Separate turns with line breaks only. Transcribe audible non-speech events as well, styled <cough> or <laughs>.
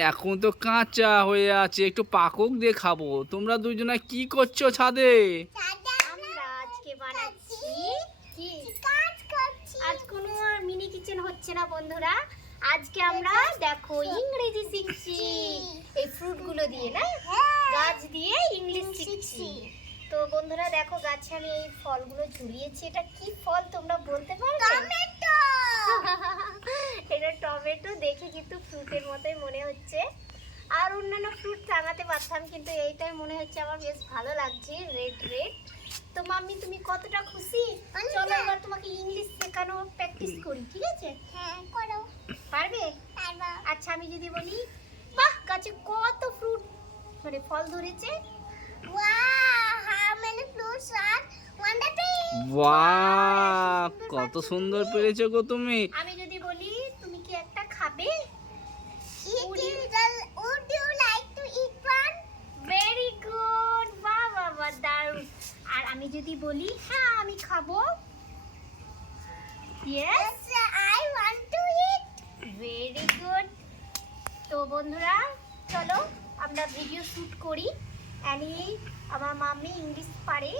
এখন তো কাঁচা হয়ে আছে একটু পাকক দিয়ে খাব তোমরা দুজনে কি করছ ছাদে?
আমরা আজকে বানাচ্ছি কি আজ কোনো মিনি কিচেন হচ্ছে না বন্ধুরা। আজকে আমরা দেখো ইংরেজি শিখছি। এই ফ্রুটগুলো দিয়ে না? গাছ দিয়ে ইংলিশ শিখছি। তো বন্ধুরা দেখো গাছে আমি এই ফলগুলো ঝুলিয়েছি। এটা কি ফল তোমরা বলতে পারবে? টমেটো। <laughs> এটা টমেটো দেখে কিন্তু ফ্রুটের আর অন্যান্য ফ্রুট টাঙাতে পারতাম কিন্তু এইটাই মনে হচ্ছে আমার বেশ ভালো লাগছে রেড রেড তো মাম্মি তুমি কতটা খুশি? চলো এবার তোমাকে ইংলিশ শেখানো প্র্যাকটিস করি ঠিক আছে? হ্যাঁ করো। পারবে? আচ্ছা আমি যদি বলি বাহ গাছে কত ফ্রুট মানে ফল ধরেছে?
কত সুন্দর পেরেছ গো তুমি।
আমি যদি বলি তুমি কি একটা খাবে? যদি বলি হ্যাঁ আমি খাব। ইয়েস ভেরি গুড তো বন্ধুরা চলো আমরা ভিডিও শুট করি। অ্যানি আমার মাম্মি ইংলিশ পারে।